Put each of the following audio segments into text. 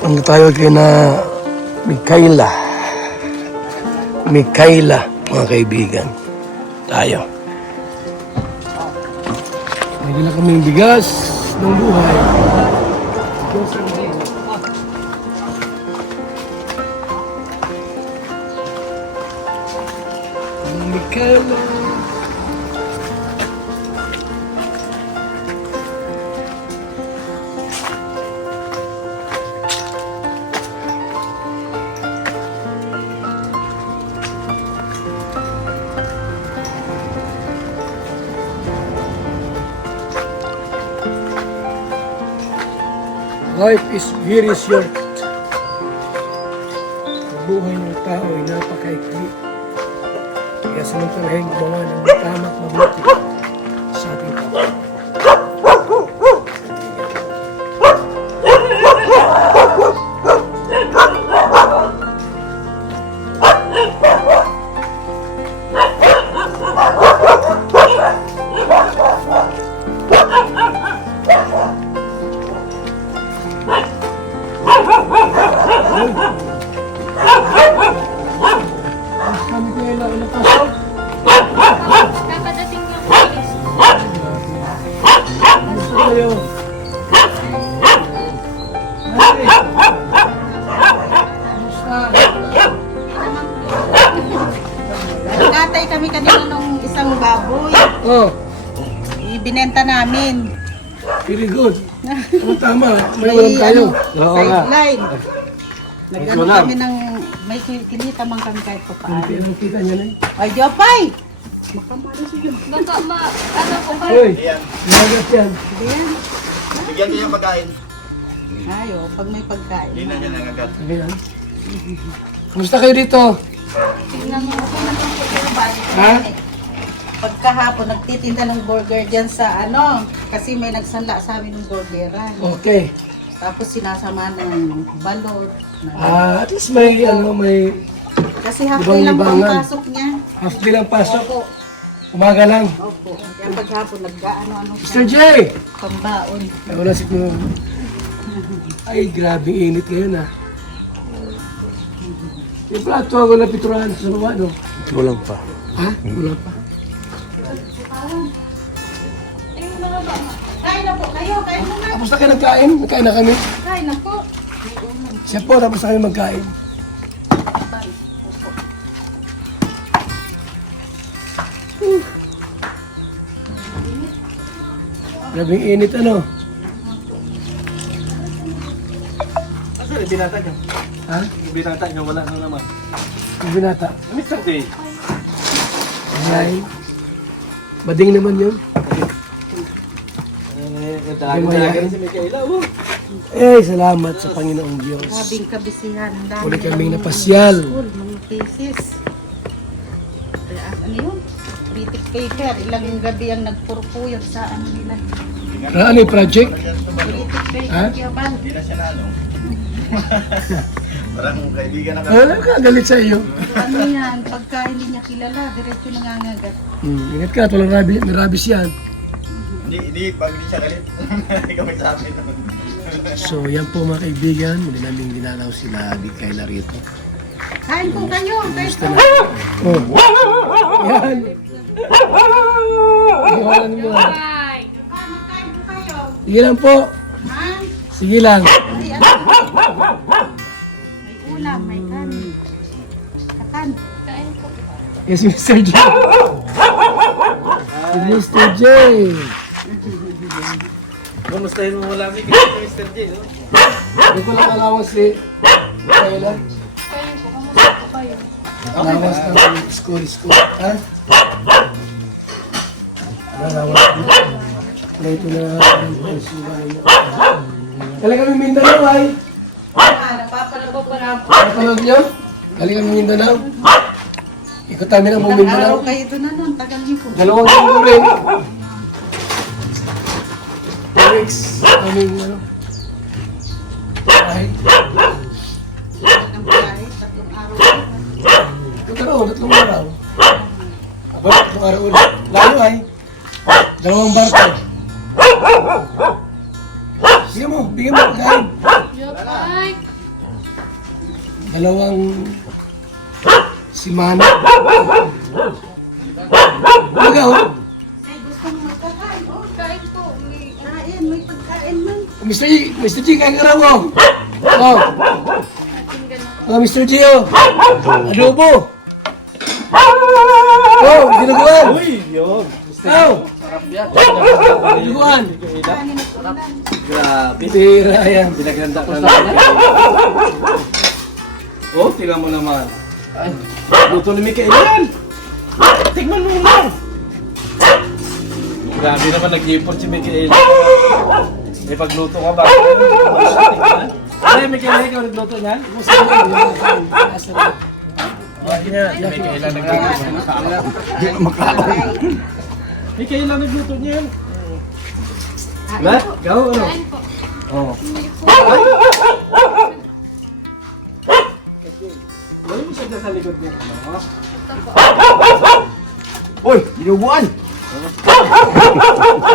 Ano tayo kina Mikaela, mga kaibigan. Tayo. May dala kaming bigas ng buhay. Bigas ng buhay. Mikaela. Life is very short. Ang buhay ng tao ay napakaikli. Kaya samantalahin gumawa ng tama't mabuti sa ating kapwa. Kapadating yung police. Nagkatay kami kanina nung isang baboy. Oh, Ibinenta namin. very good. Ano tama? May walang tayo. Sideline. Nagano kami ng may kinita man kami kahit pa paano. Ang kita niya na eh. Ay, Jopay! Makamali siya. Baka ano po ba? Hoy, magat yan. Ayan. Bigyan niyo yung pagkain. Ayo, pag may pagkain. Hindi na niya nangagat. Ayan. Kumusta kayo dito? Tingnan mo ako na lang po yung balik. Ha? Pagkahapon, nagtitinda ng burger dyan sa ano, kasi may nagsanla sa amin ng burgeran. Okay. Tapos sinasama ng balot. At least may, may Kasi half day lang po ang Ibang-ibangan. pasok niya. half day lang pasok. Opo. Umaga lang. Opo. Kaya paghapon, nag-ano-ano Mr. J! pambaon. Ay, wala si Kuya. Ay, grabe init ngayon ah. Yung plato ako na piturahan sa baba, no? Kulang pa. Ha? Wala pa. Ay, mga baka. Kain na po kayo, kain mo na. Tapos na kayo nagkain? Nagkain na kami. Kain na po. Siya po, tapos na kami magkain. Grabing init ano? Asa yung binata niyo? Ha? Yung binata niyo, wala na naman. Yung binata. Mr. Day. Ay. Bading naman yun. Dalaga rin si Mikaela. Eh, salamat sa Panginoong Diyos. Grabing kabisihan. Ang dami Uli kaming ng napasyal. school, mga cases. Kaya, ano yun? Critic paper. Ilang gabi ang nagpurpuyat sa ano nila. Ano yung project? Critic Ha? paper. Yabal. Hindi na siya na ano. Parang kaibigan na Wala ka, galit sa iyo. Ano yan? Pagka hindi niya kilala, diretso nangangagat. Ingat ka, tulang may rabies yan. Hindi, pag hindi siya galit. Hindi kami sa amin. So, yan po mga kaibigan. Muli namin dinalaw sila Mikaela rito. Kain po kayo. Kain po. Oh. Yan. Iwanan mo. Ay! Kain po kayo. Sige lang po. Ha? Sige lang. May ano? May ulam, may kanin. Katan. Kain po. Yes, Mr. J. Si Mr. J. Kumusta yun wala Mr. J? Hindi ko lang alawas si Mikaela. Kain po. Kamusta po kayo? Alawas ng school. Ha? Alawas dito. Ito na ang subahay niya. Galing kami Mindanao ay. Napapalabog pa na ako. Napanood niyo? Galing kami Mindanao. Ikot namin ang buong Ilang Mindanao. araw kayo doon na nun. Tagal niyo po. 2 linggo rin. 2 weeks. Aming ano. Ay, Ang biyahe, 3 araw. 3 araw. Aba, 3 araw ulit. Layo ay. 2 barko. Bigyan mo, kain. Jopay! dalawang si Mana. Magaw. Ay, gusto mo magkakain. Oh, Kain po. May kain. May pagkain man. Mr. G, kaya ka raw, oh. Oh, ating gano'n. oh, Mr. G, oh. Adobo. Oh, ginuguan. Uy, yun. Oh, Sarap yan. ginuguan. Kanin at ulan. Grabe. Tira, yan. Pinaghanda ka na. Oh, tingnan mo naman. Ay, luto ni Mikael yan. Tignan mo lang. Grabe naman nag-import si Mikael. May pagluto ka ba? Ay, Mikael, ikaw nagluto niyan? Mikael lang nagluto niyan. Mikael lang nagluto niyan. Ba? Gaw, ano? Kain po. Oo. Hindi po. Wala mo siya sa likod niya. Ano? Ito po. Uy, dinuguan!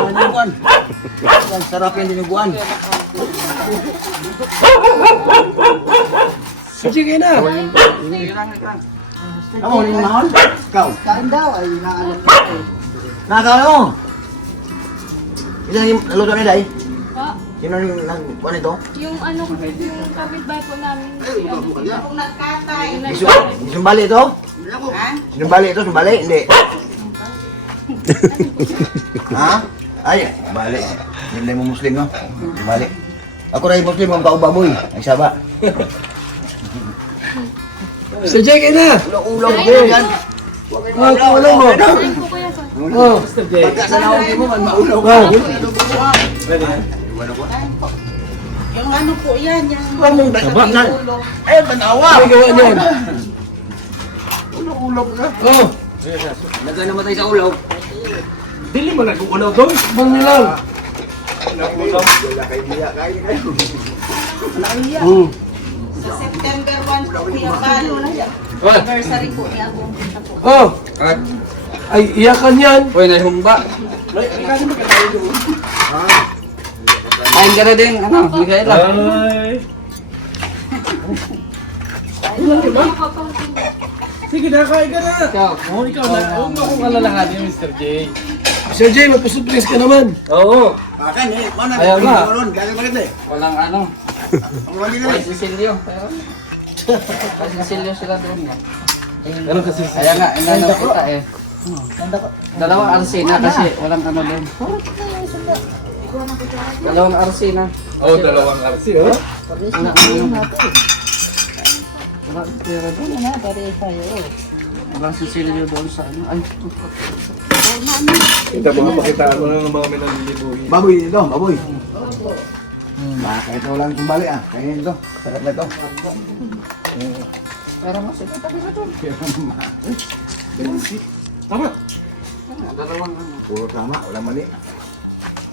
Dinuguan! Ang sarap yung dinuguan. Sige kayo na. Ako, yung nahon? Ikaw? Kain daw. Ay, naalam ko eh. Nakakano? Ilan yung naluto nila eh? Pa. Sino yung nagkuhan nito? Yung ano, yung kapitbahay po namin. Si ano, Kung nagkatay. Sumbali ito? Ha? Sumbali ito? Sumbali? Hindi. Ha? Ay, sumbali. Hindi mo Muslim no? Sumbali. Ako rin Muslim, ang kaubaboy. Ay saba. Mr. J, kayo na. Ulo-ulo ko yan. Oh, wala mo. kain po kuya sa. Oh, Mr. J. Pagka sa naon mo, man maulo ko. oh. Pwede yan. Yung ano po yan. Yung Huwag mong dasabakan. ulo. Eh, banawa! Ano gawa niyan? Ulo-ulo na. Oh, Nagay namatay sa ulo. Dili mo nag-uulaw doon. bang nilang. Sa September 1 po Kuya Bal. Anniversary po niya po. Oh, ay, iyakan yan. Uy, nahumba. Kain ka na din, ano, Mikaela. Ay. Sige na, kain ka na. Ikaw. Oh, ikaw na. Huwag mo akong alalahanin, Mr. J. Mr. J, magpasurprise ka naman. Oo. Akan eh, mana? Ayaw nga. Lagi maganda eh. Walang ano. Ang wali na Uy, eh. Cecilio. Pero, kay Cecilio sila doon nga. Ano kasi Kaya nga, inano kita eh. Dalawang arsina kasi walang ano doon. Dalawang arsina. Oh, dalawang RC, oh. Wala ano. Wala pera doon. Walang Cecilio doon sa ano. Ay, Kita mo, pakitaan mo na ng mga minalilibuhin. Baboy dito, baboy. Kahit walang sumbali ah. Kaya ito, sarap na ito. pera mo sila. Tama. Dalawang ano. Puro tama, wala mali.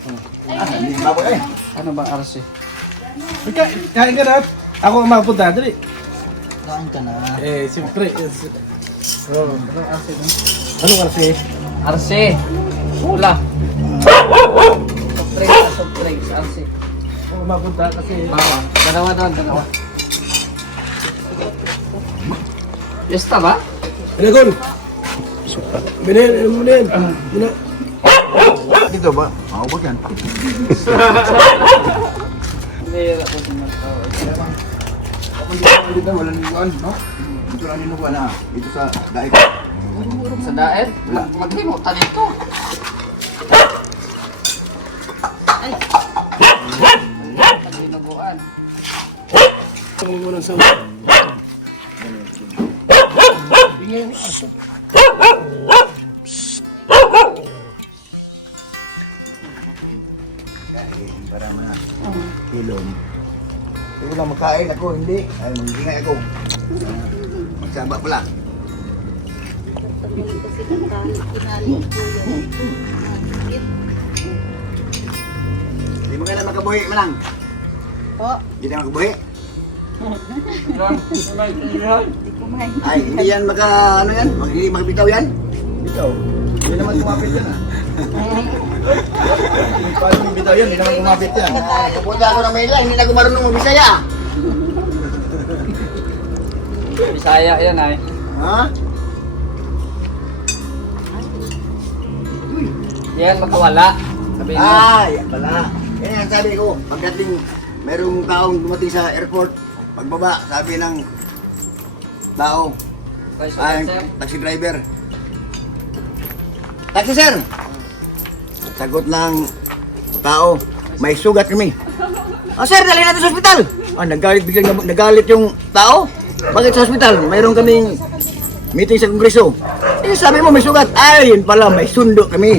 Hindi baboy eh. Ano bang arsi? Kain ka na. Ako ang mapunta, dali. Kain ka na. Eh, siyempre. Oh. Dalawang arsi doon. Anong RC? Arsi! Pula! Soft drinks, Arsi. Ako mapunta kasi... Bawa. Dalawa doon, dalawa. Fiesta ba? Pinagol. Binayan, ano mo na yan? Bina. Dito ba? Maubos yan. Mahirap po si Martawa. Dito, walang liguan, no? Dito lang linuguan ah. Dito sa daig. Sa daet? Maglimutan ito. Ay, Pagdinuguan. Ang mo ng sawa. Bingay ang aso. Para mana. Hilom. Kung lang makain ako, hindi. Ay, magigingay ako. Magsaba pala. inaling po yung Hindi mo kailan makabuhi, manang. po. Hindi na makabuhi. Hindi ko may. Ay, hindi yan ano yan? Hindi makabitaw yan? Bitaw. Hindi naman kumapit yan ah. Paano yung bitaw yan? Hindi naman kumapit yan. Kapunta ako ng Manila, hindi na ako marunong magbisaya. Bisaya yan ay. Ha? Yan makawala. Sabi mo. Yan pala. Yan ang sabi ko, pagdating merong taong dumating sa airport, pagbaba, sabi ng tao, taxi driver. Taxi sir! Sagot ng tao, may sugat kami. Sir, dali natin sa ospital! Nagalit yung tao. Bakit sa ospital? Mayroon kaming meeting sa kongreso. Sabi mo may sugat. Yun pala, may sundo kami.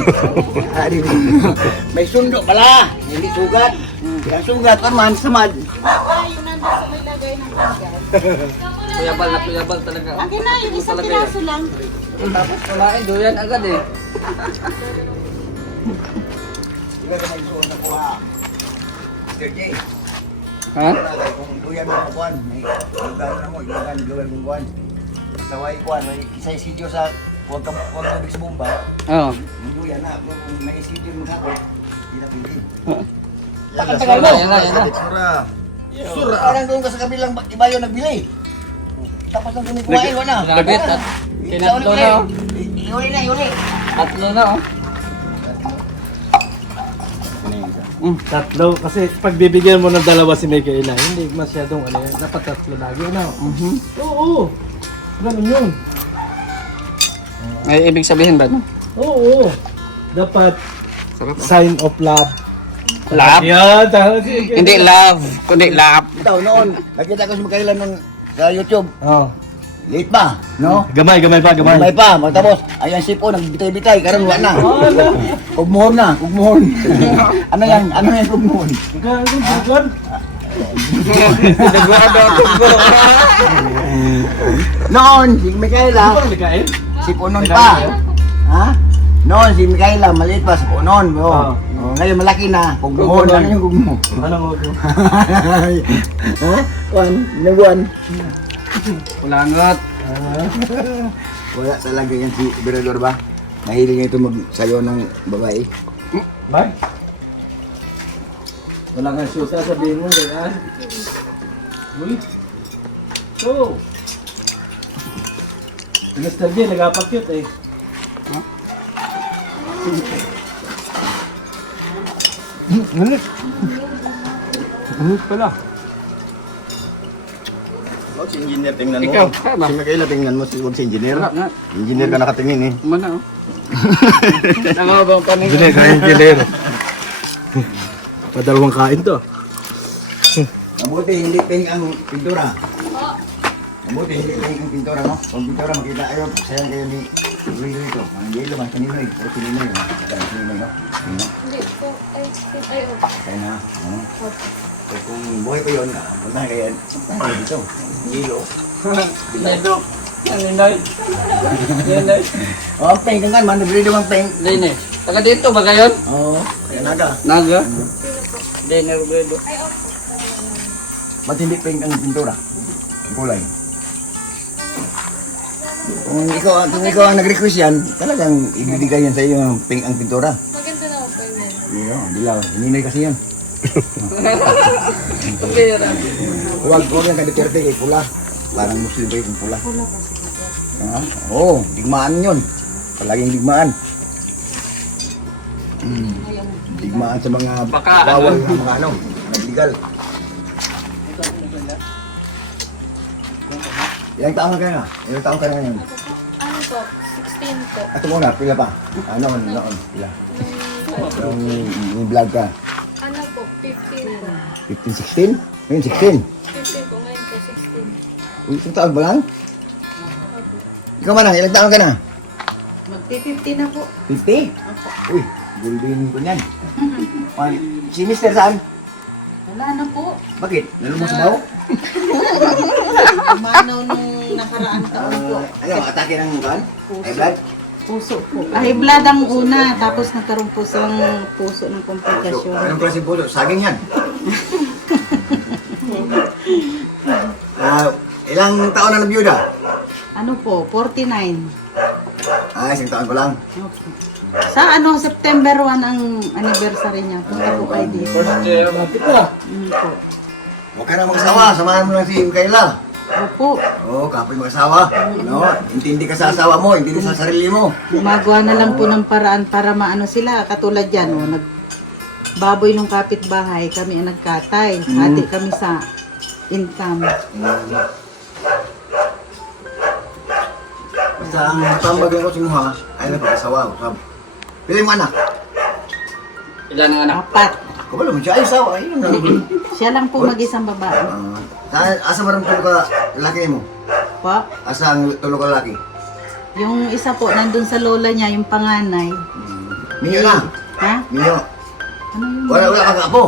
May sundo pala, hindi sugat. Yung sugat naman, samad. Yung nandun sa may lagay ng pinggan. Kuyabal talaga. Akin na, yung isang piraso lang. Tapos kumain, doyan agad eh. Iba ka nagsuon na kuha. Mr. J. Ha? Kung duyan mo ang kuhan, may lugar na mo, ilugan kong kuhan. Sa way kuhan, may isang isidyo sa huwag tubig sa bomba. Oo. Yung duyan na, kung may isidyo mo sa ako, hindi na pwede. Tagal mo. Yan na. Sura, parang doon ka sa kabilang iba yun nagbili. Tapos nang kumikuhain, wala. Grabe, tinatlo na oh. Yuli. Tatlo na oh. Tatlo. Kasi pag bibigyan mo ng dalawa si Michaela, hindi masyadong ano yan. Dapat tatlo lagi. Ano? Oo. Ganun yun. Ay, ibig sabihin ba? No? Oo. Dapat sign of love. Love? Yan. Hindi love, kundi love. Ito, noon, nakita ko si Mikaela noon sa YouTube. Oh. Late pa, no? Gamay pa. May pa, matapos, ayan si po, nagbitay-bitay, karon wala na. Kugmuhon na, kugmuhon. Ano yan, kugmuhon? Gagawin. Noon, si Mikaela, Nagkain? si Punon pa. Ha? Noon, si Mikaela, maliit pa, si Punon. Ngayon, malaki na, kugmuhon. Ano yung kugmuhon? Anong huwag mo? Ha? Buwan. Kulangot. Wala talaga yan si Berador ba? Mahilig niya ito magsayo ng babae. Bye. Wala kang susa, sabihin mo, ganyan. Uy. So. Mr. J, nagpapakyut eh. Ano pala? Si engineer tingnan mo. Ikaw, ba? Si Mikaela tingnan mo, si engineer. Wala nga. Engineer ka nakatingin eh. Mana oh. Nangabang panig. Engineer. Padalawang kain to. Mabuti hindi pink ang pintura. Mabuti hindi pink ang pintura, no? Kung pintura makita ayo, sayang kayo ni Ruido ito. Ang yelo man kanino eh. Pero kanino yun. Kanino, no? Hindi po. Ay, Kaya na. So kung buhay pa yun, punta kayo. Punta kayo dito. Yelo. Nedo. Yan Inday. Inday. Ang pink ka nga, man. Nag-redo ang pink. Dine. Taga dito ba kayo? Oo. Kaya naga. Naga. Dine Robredo. Ba't hindi pink ang pintura? Ang kulay. Kung ikaw ang nag-request yan, talagang ibibigay yan sa iyo ang pink ang pintura. maganda na po yun. Hindi, dilaw. Hininay kasi yan. Pagkira. Huwag yan ka Duterte kay pula. Parang Muslim ba yung pula? Pula kasi dito. Oo, digmaan yun. Palaging digmaan. Digmaan sa mga Baka, bawal na mga ano, legal. Ilang taon ka na? Ilang taon ka na ngayon? Ano po? 16 po. Ato muna, pila pa? Noon, pila. Yung vlog ka. Ano po? 15 po. 15, 16? Ngayon 16. 15 po. Ngayon po 16. Uy, isang taon ba lang? Ikaw manang, ilang taon ka na? Magti-50 na po. 50? Uy, golden ko niyan. Si Mister saan? Wala na po. Bakit? Nalumos sa baho? Umanaw nung nakaraang taon po. Ano, atake ng kan? Ay, blood? Puso po. High blood ang una, tapos nagkaroon po silang puso ng komplikasyon. Anong klaseng puso? Saging yan. Ilang taon na nabiyuda? Ano po, 49. Isang taon ko lang. Okay. Sa September 1 ang anniversary niya. Punta po kayo dito. Malapit na. Po. Huwag ka na magsawa, samahan mo na si Mikaela. Opo. Oo, kapoy mag-asawa. No? Intindi ka sa asawa mo, intindi sa sarili mo. Gumagawa na lang po ng paraan para maano sila. Katulad yan, baboy ng kapitbahay, kami ang nagkatay. Hati kami sa income. Basta ang tambag ko sa mga ay na pag-asawa. Pili mo anak. Ilan ang anak? 4. Ako ba naman siya? Ay, asawa. Ayun na. Siya lang po mag-isang babae. Asa maram tulog ka lalaki mo? Po. Asa ang tulog ka lalaki? Yung isa po, nandun sa lola niya, yung panganay. Minyo na. Ha? Minyo. Ano yun? Wala ka nga po.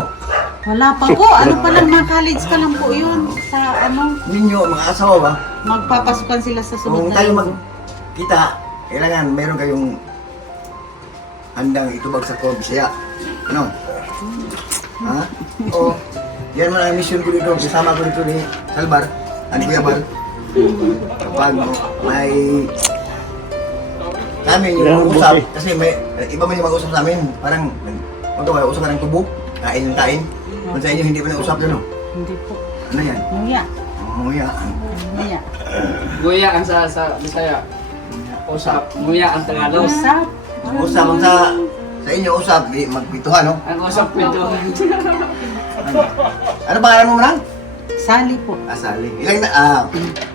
Wala pa po. Ano pa lang, mga college pa lang po yun. Sa ano, Minyo, mga asawa ba? magpapasukan sila sa sunod Kung na tayo linggo. magkita, kailangan meron kayong handang itubag sa Bisaya. Ano? Ha? O, yan mo ang mission ko dito. Kasama ko dito ni Salbar, ani Kuya Bal. Kapag may namin yung usap, kasi may iba man yung mag-usap sa amin, parang usap ka ng tubo, kain ng kain. Kung sa inyo hindi pa na-usap yun, no? Hindi po. Ano yan? Nguya. Nguya. Nguya. Guya ang sa Bisaya. Usap. Guya ang Tagalog. Usap. Usap ang sa inyo usap, magpituhan, no? Ang usap pito. Ano pangalan mo man? Sali po. Sali. Ilang na,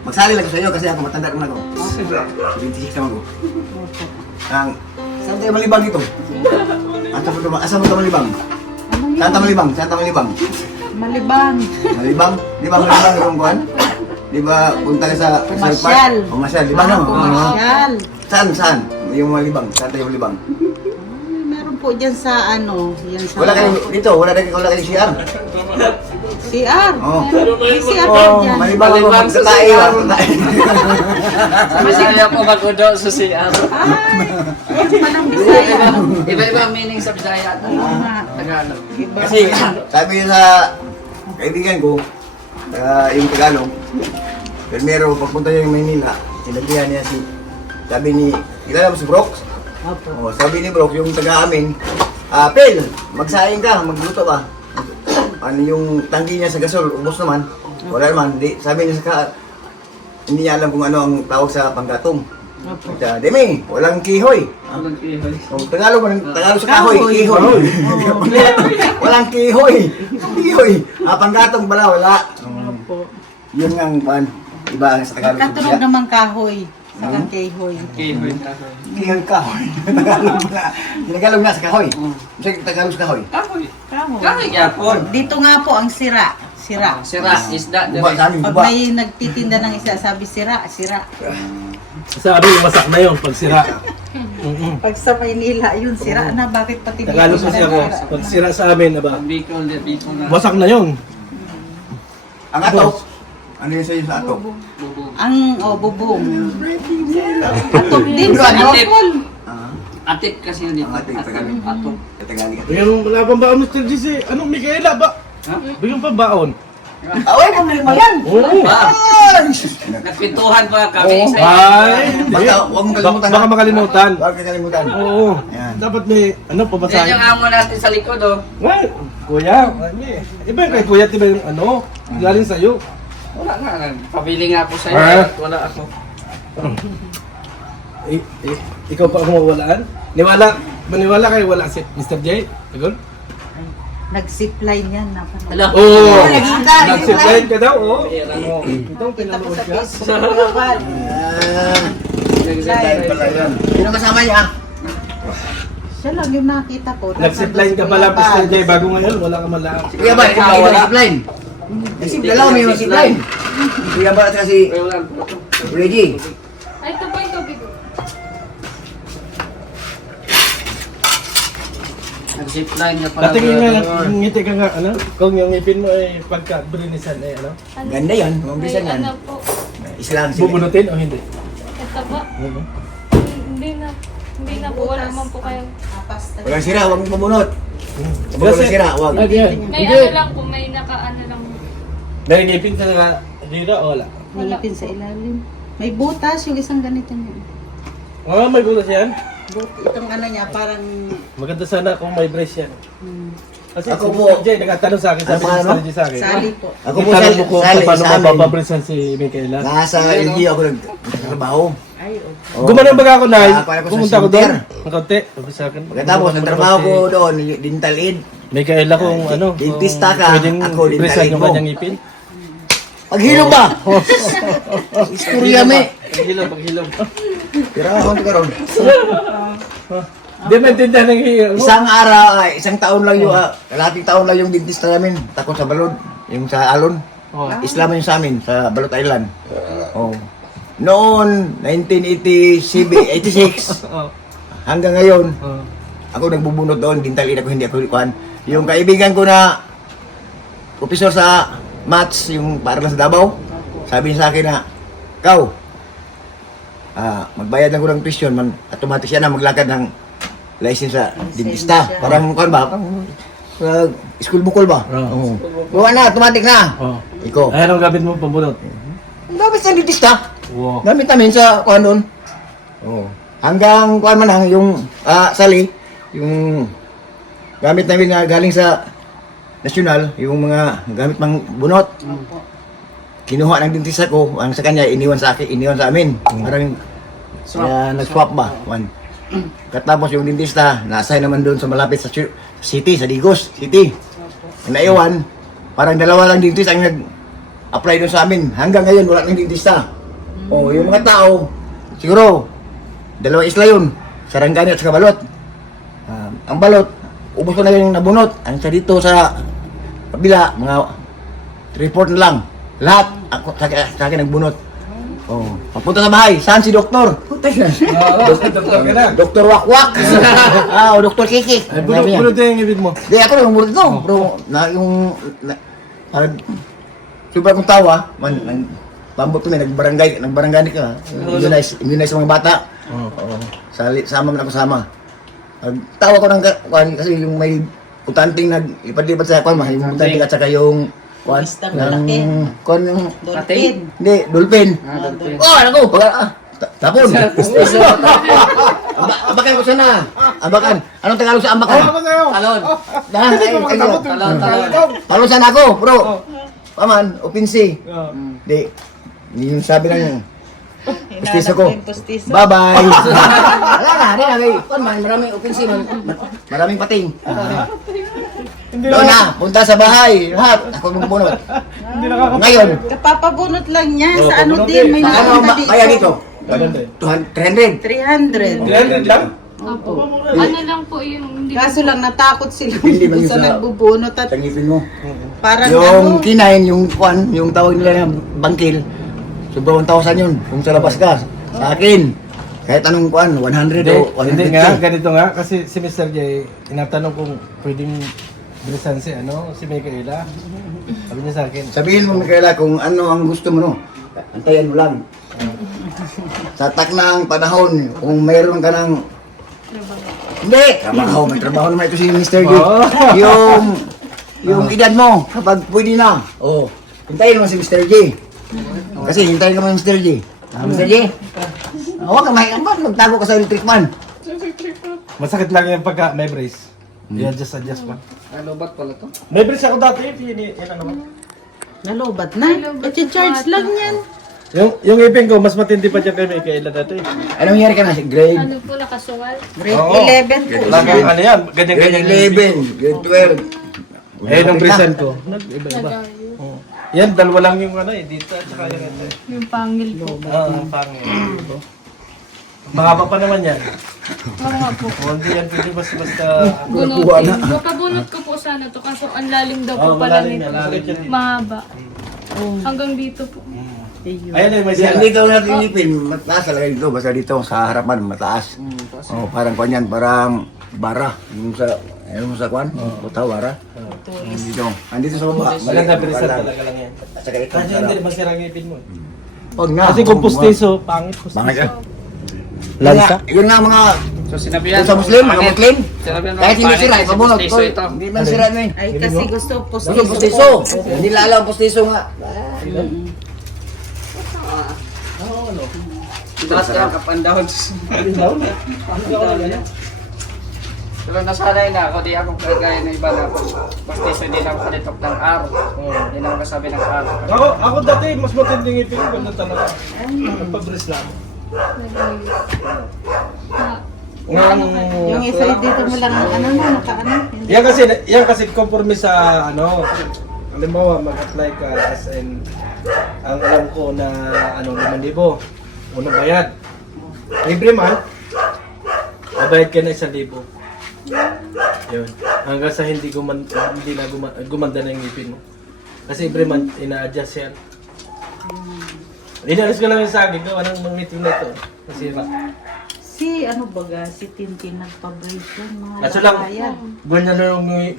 magsali lang ko sa inyo kasi ako matanda naman ako. 26 naman ko. Saan tayo malibang ito? Asa mo ito malibang? Saan tayo malibang? Saan tayo malibang? Malibang. Malibang? Di ba malibang yung kuhan? Di ba punta ka sa Pumasyal. Pumasyal, di ba no? Pumasyal. Saan? Yung malibang? Saan tayo malibang? Meron po dyan sa ano, yan sa... Wala kayo dito, wala kayo CR. CR. Oh. May CR po Oh, dyan. malibang ako Malibang sa magtatay CR. ba? Bisaya po mag-udo sa CR. Yan pa ng Bisaya. Iba-iba ang meaning sa Bisaya at Tagalog. Kasi sabi niya sa kaibigan ko, yung Tagalog, pero pagpunta niya yung Maynila, sinabihan niya sabi ni, kilala mo si Brooks? Opo. Oh, sabi ni Brooks, yung taga-amin, Pel, magsaing ka, magluto ka. Ano yung tanggi niya sa gasol, ubos naman. Wala naman, sabi niya hindi niya alam kung ano ang tawag sa panggatong. Opo. Demi, walang kihoy. Walang kihoy. Tagalog sa kahoy, kihoy. Walang kihoy. Kihoy. Panggatong pala, wala. Opo. Yun ang pan. Iba ang sa Tagalog. Katunog naman kahoy. Saka kehoy. Kihoy. Kihoy kahoy. Tagalog na. Tagalog na sa kahoy. Sa Tagalog sa kahoy. Kahoy. Kahoy. Kahoy yapon. Dito nga po ang sira. Sira. Sira, isda. Buba sa amin, Pag buba. may nagtitinda ng isa, sabi sira, sira. Sabi yung masak na yun, pag sira. Pag sa Maynila, yun, sira na. Bakit pati dito Tagalog kasi ako, sira? pag sira sa amin, aba, Bicol na. wasak na yun. Ang atok. Ano yun sa'yo sa atok? Bubog. Ang, bubong. Atok din sa Atip. Bicol. Atip kasi yun dito. Ang ating Tagalog. Atop. Tagalog. Bigyan mo wala pang baon, Mr. GC. Anong Micaela ba? Ha? Bigyan pa baon. Away, pamili mo yan. Oo. Nagpintuhan pa kami sa Ay, hindi. Basta, huwag mong kalimutan. Baka makalimutan. Huwag kang kalimutan. Oo. Yan. Dapat may, ano, Yan pabasahin. yung amo natin sa likod oh. Well, kuya, iba yung kay kuya, iba yung ano, galing sa'yo. Wala nga. Pabili nga ako sa'yo. Ah? at Wala ako. Ikaw pa ang mawalaan? Maniwala kayo wala si Mr. J? Agol? Nag-zipline yan. Hello. Oo! Nakita, Nag-zipline ka daw, oo. Bihira. Itong pinanood sa ka. Facebook. Dahil pala yan. Sino kasama niya? Siya lang yung nakita ko. Nag-zipline ka pala, Mr. J, bago ngayon, wala ka man lang. Kuya ba, ikaw wala zipline. Dalawa may mga zipline. Kuya ba at saka si Ay, wala. Reggie. Ay, ito pa yung tubig ko. Nag-zipline ka pala. Dating brother. yung ngiti ka nga, ano? Kung yung ngipin mo ay pagka-brinisan ay ano? Ganda yan, umpisan yan. Ano po? Isa lang sila. Bubunutin o hindi? Ito ba? Hindi na. Hindi na po. Wala naman po kayo. Walang sira, huwag mong pamunot. Kapag Kasi- walang sira, huwag. Ay, yan. May Hindi. ano lang po. May naka-ano lang. May ngipin ka nga dito o wala? Nilipin sa ilalim. May butas yung isang ganito niya. Oo, may butas yan. Itong ano niya, parang... Maganda sana kung may brace yan. Kasi Ako si po. Mr. J, nagtatanong sa akin, sabi Ano ni pa, ano? Mr. J sa akin. Sali po. Ako po Itanong mo kung sali paano sa amin. mapapabrisan si Micaela. Nasa LG ako nagtrabaho. Ay, okay. Oh. Gumanon baga ako na, Nakakuha ako sa pumunta ako center. doon. Ang kaunti, sabi sa akin. Pagkatapos, ang trabaho ko doon, dental aid. Micaela kung ano, Dentista kung ka, pwedeng ako din ipresan talig yung mo. kanyang ngipin. Paghilom ba? Istorya me. Paghilom. Pero ako ito karon. Hindi maintindihan ng hiyo. Isang araw, isang taon lang yung, kalating taon lang yung dentista namin. Takot sa balod, yung sa Alon. Oh. Islam yun sa amin, sa Balot Island. Oh. Noon, 1986, Oh. hanggang ngayon, Oh. ako nagbubunot doon, dental aid ako, hindi ako ikuan. Yung kaibigan ko na professor sa maths, yung para lang sa Davao, sabi niya sa akin na, Kau, magbayad lang ko ng tuition, automatic siya na maglakad ng license sa dentista. Lisensya. Parang kuan ba? School bukol ba? Oo. Buwan na, automatic na. Oh. Iko. Ay, anong gamit mo pambunot? Gamit sa dentista. Wow. Gamit namin sa kuan doon. Oo. Hanggang kuan man lang yung sali, yung gamit namin na galing sa nasyonal, yung mga gamit mang bunot. Kinuha ng dentista ko, ang sa kanya iniwan sa akin, iniwan sa amin. Parang nag-swap ba? One. Katapos yung dentista, na-assign naman doon sa malapit sa city, sa Digos City. Ang naiwan, parang dalawa lang dentist ang nag-apply doon sa amin. Hanggang ngayon, wala nang dentista. O, yung mga tao, siguro, dalawa isla yun. Sarangani at saka balot. Ang balot, ubos ko na yung nabunot. Ang sa dito sa kabila, mga report na lang. Lahat, ako, sa akin nagbunot. Oh, papunta sa bahay, saan si doktor? Putay na. Doktor ka na. Doktor Wakwak. Doktor Kiki. Ay, bunot yung ngipin mo. Di ako nang murad to, bro. Parang super kong tawa, pambot kami, nagbarangay ka. Immunize sa mga bata. Oo. Sama man ako sama. Tawa ko ng kasi yung may putanting nag-ipad-lipat sa kwan, yung putanting at saka yung kwan, Basta malaki. kwan yung, Dolphin. hindi, dolphin. Dolphin. Oh, ano ko, tapon. Ambakan ko sana. Ambakan. Anong Tagalog sa ambakan? Talon. Talon. Talon sana ako, bro. Paman, opinsi. Di, yung sabi lang yung pustiso ko. Pustiso. Bye-bye. Wala na, di na. Kung maraming opinsi, maraming pating. Doon na, punta sa bahay. Lahat, ako mong bunot. Ngayon, Kapapabunot lang niya Oh, sa ano pabunot din. May ano nakita ba kaya dito? 300. 300. 300 lang? Opo. Ano lang po yung hindi Kaso lang natakot sila Hindi ba yung sa sa- nagbubunot at Tangipin mo. parang Yung ano. kinain, yung kwan, yung tawag nila na bangkil, sobrang 1,000 yun. Kung sa labas ka, sa akin, kahit anong kwan, 100 o 150. Hindi nga, ganito nga. Kasi si Mr. J, tinatanong kung pwedeng bilisan si Micaela. Sabi niya sa akin, Sabihin mo, Micaela, kung ano ang gusto mo, no? Antayan mo lang. Sa taknang panahon, kung mayroon ka ng... Hindi! Trabaho, may trabaho naman ito si Mr. G. Oh. Yung edad mo, kapag pwede na. Oh, hintayin mo si Mr. G. Kasi hintayin ka mo si Mr. G. Mr. G? Huwag ka magtago ka sa electric man. masakit lang yung pagka may brace. I-adjust pa. Ano ba't pala to? May brace ako dati, yan ang naman. Nalobat na. I-charge lang yan. Yung ipin ko, mas matindi pa dyan kay Micaela dati. Anong nangyari ka na? Grade ano po nakasungal. Grade Oo. 11 po. Lagang ano yan, ganyan-ganyan yung ipin ko. 11, grade 12. Eh, nung bracean ko, nag-iba-iba. Oo. Yan, dalawa lang yung ano eh, dito at saka yung ito. Yung pangil po. Ang pangit. Mahaba pa naman yan. Oo nga po. O, hindi yan pwede basta... Bunutin. Mapabunot ko po sana to kaso ang lalim daw po Oh, pala malalim nito. yan. Sakit yan. Mahaba. Hanggang dito po. Ayun, may Yan sila. dito natin ipin, mataas talaga dito, basta dito sa harapan mataas. Oh, parang kanyan, parang bara. Yung sa, ayun mo sa kwan, butaw, bara. Dito, andito sa baba. Maganda bracean talaga lang yan. At saka ito, Kasi hindi masira ang ipin mo. Huwag na. Kasi kung pustiso, pangit pustiso. Bangit ka. Yun nga mga, So sinabihan kung sa Muslim, mga Muslim, Sinabihan kahit hindi sira, ipabunot. Pustiso ito. Hindi man sira na eh. Ay, kasi gusto Gusto pustiso. pustiso. Hindi lalaw pustiso nga. Taas ka, kapandahon. Pero nasanay na ako, di ako kagaya ng iba na bastis, hindi na ako kalitok ng R. Hindi na ako kasabi ng R. Ako dati, mas matinding ngipin ko na talaga. Nagpa-brace lang. Yung isa dito mo lang ang ano mo, nakaano. Yan kasi conforme sa ano, halimbawa mag-apply ka as in, ang alam ko na 5,000 unang bayad. Every month, mabayad ka na 1,000. Yun. Hanggang sa hindi na gumanda na yung ngipin mo. Kasi every month, ina-adjust yan. Inalis ko lang yung saging ko, anong mga ngipin na ito. Nasira. Si ano baga, si Tintin nagpa-brace yun, mga Kaso lang, lakayan.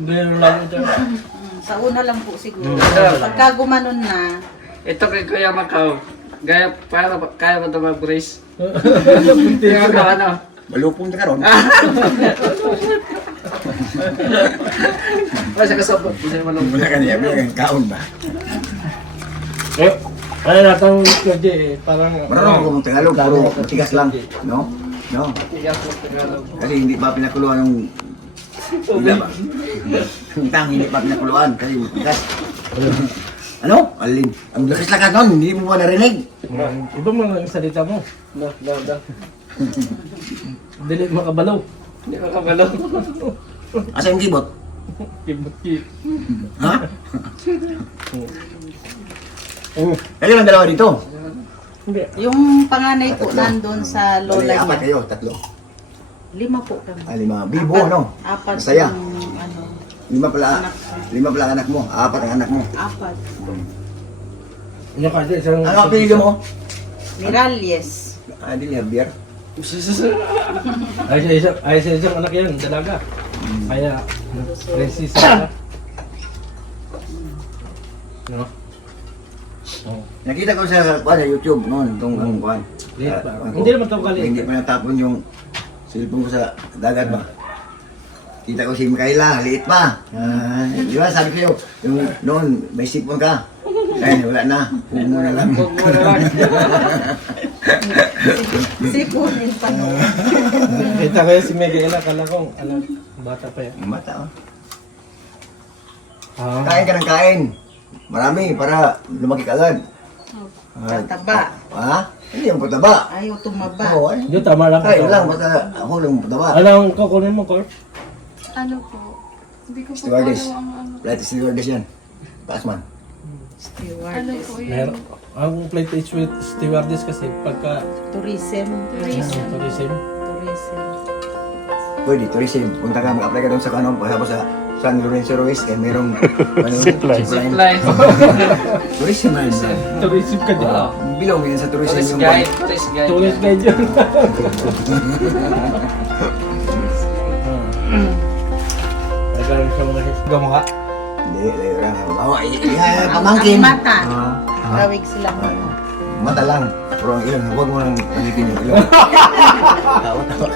ganyan lang dyan. Sa una lang po siguro. Mm. Pagka gumanon na, Ito kay Kuya Macau. Kaya ba ito mag-brace? Kuya Macau, ano? Malupong na karon. Ay, sa kasabot. Hindi naman lang. Wala ka niya, wala kang kaon ba? Kaya natang pwede parang... Marunong ako mong Tagalog, pero tigas lang. No? No? Tigas mo Tagalog. Kasi hindi pa pinakuluan yung... Hindi ba? Hindi pa pinakuluan kasi tigas. Ano? Alin? Ang lakas lakas nun, hindi mo ba narinig? Iba mga salita mo. Dili makabalaw. Hindi ko kabalo. Asa yung keyboard? Kibot-kib. Ha? Kaya lang dalawa dito. Hindi. yung panganay po nandun sa Bali, lola apat niya. kayo, 3. 5 po kami. 5. Bibo, ano? Apat Masaya. yung ano, 5 pala. 5 pala ang anak mo. 4 ang anak mo. 4. Ano kasi isang... Ano ang apelido mo? Miralles. Hindi niya, beer. Ay sa isang anak yan, dalaga. Kaya, prinsesa ka. No? Oh. Nakita ko sa YouTube noon, itong ang kuhan. Hindi naman ito galit. Hindi pa natapon yung cellphone ko sa dagat ba. Kita ko si Mikaela, liit pa. Di ba sabi ko sa'yo, yung noon may sipon ka. Ay, wala na. Huwag mo na lang. Sipunin pa no. Kita ko yung si Miguel, akala ko, bata pa yan. Mata, oh. Ah. Kain ka ng kain. Marami para lumaki ka agad. Tataba. Ha? Hindi yung pataba. Ayaw tumaba. Oo, ay. Yun, tama lang. Kain lang, basta ako lang pataba. Anong kukunin mo, Corp? Ano po? Hindi ko po Stewardess. follow ang ano. Flight stewardess yan. Taas man. Ano po yun? Meron. Ang flight stewardess kasi pagka Tourism. Tourism. tourism. Tourism. Pwede, tourism. Punta ka, mag-apply ka doon sa kanon, pagkapos sa San Lorenzo Ruiz, kaya merong zipline. Zipline. Tourism man. Tourism ka din. Oo. Bilong yan sa tourism Tourist yung guide. Tourist guide. Tourist guide yun. Nagkaroon siya mga hisga mo ka. Hindi, lang. Bawa, pamangkin. Mata. Ah, Tawag sila mata. mata lang. Pero ang ilong, huwag mo nang pagipin yung ilong. Tawa-tawa.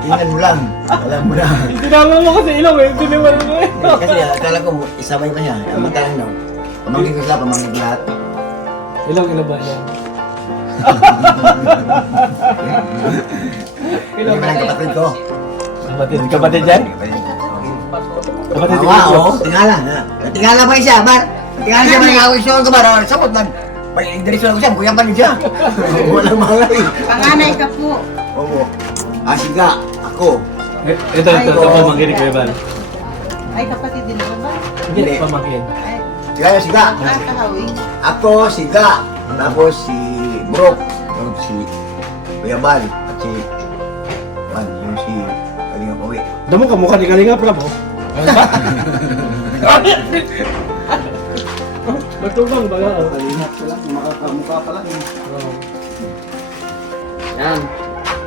Tingnan mo lang. Alam mo na. Tinama mo kasi ilong eh. Tiniwan mo eh. Kasi akala ko, isabay pa siya. Ang mata lang daw. Pamangkin ko sila, pamangkin ko lahat. Ilong ba yan? Hindi pa lang kapatid ko. Kapatid dyan? Kapatid Tawa, oo. Tingala. Tingala pa siya, ba? Tingala siya, maningawin siya ko ba? Sabot lang. Diretso lang ko siya, kuyang pa rin siya. Walang malay. Panganay ka po. Oo. Siga, ako. Ito, pamangkin ko Evan. Ay, kapatid din mo ba? Hindi, pamangkin. Ay, Siga, siga. kahawig. Ako, siga. Tapos si Brooke. Tapos si Kuya Bal. At si... yung si... Kalinga Pawi. Damo ka mukha ni Kalinga Prab, oh. Ano ba? Matubang ba nga? Kalinga pa lang, mukha pa lang. Yan.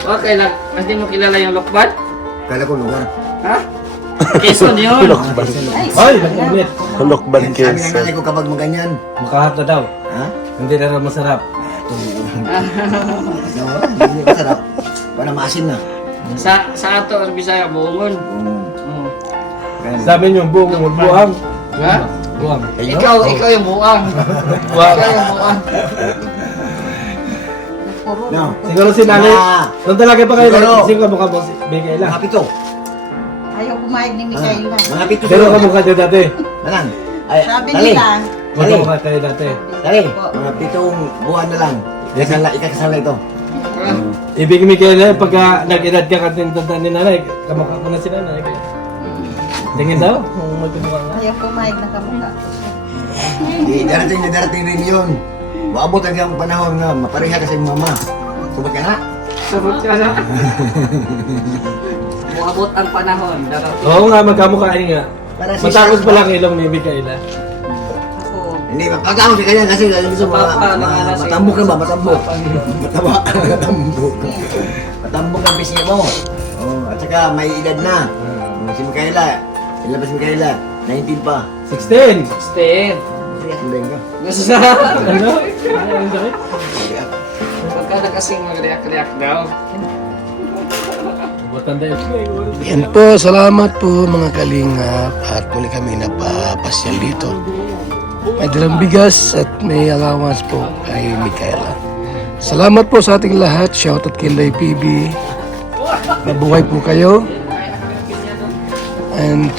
Okay lang. Mas di mo kilala yung lokbat? Kala ko lugar. Ha? Quezon yun. Ay, nag-ulit. Sabi ng nanay ko kapag maganyan. Makahat na daw. Ha? Hindi na rin masarap. Hindi masarap. Para maasin na. Sa ato, ang Bisaya, buongon. Sa amin yung buang. Ha? Buang. Ikaw yung buang. Ikaw yung buang. puro. No. Siguro si nanay, Ah. doon talaga pa kayo Siguro. nag-isip ka mukha mo si Micaela. Mga pito. Ayaw pumayag ni Micaela. Mga pito Pero siguro. kamukha niyo dati. Malang. Ay, Sabi dali. nila, Dali. Magkamukha kayo dati. Dali. Mga pitong buwan na lang. Ikakasal na ito. Ibig Micaela, pagka nag-edad ka katintanda ni nanay, kamukha ko na si nanay. Tingin daw, kung magkamukha nga. ayaw pumayag na kamukha. Darating na darating rin yun. Maabot hanggang panahon na mapareha kasi mama. Subot ka na. Sabot ka na. Muabot ang panahon. Darating. Oo nga, magkamukhain nga. Para si Matapos Sam- pa lang ilong ni Micaela. Ako, Hindi, pagkakao si kanya kasi gusto Papa, nakala si- matambok na ba? Matambok. Mataba. Matambok. Matambok ang pisngi mo. Oh, at saka may edad na. Si Micaela. Ilan ba si Micaela? 19 pa. 16! 16. Hindi ka. Nasa Ano? Ano sakit? Pagka nagkasing mag-react daw. Matanda yun. Yan po, salamat po mga kalingap at muli kami napapasyal dito. May dalang bigas at may allowance po kay Micaela. Salamat po sa ating lahat. Shoutout kay Lay PB. Mabuhay po kayo. And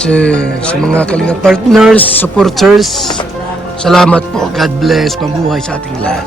sa mga kalingap partners, supporters, salamat po. God bless. Mabuhay sa ating lahat.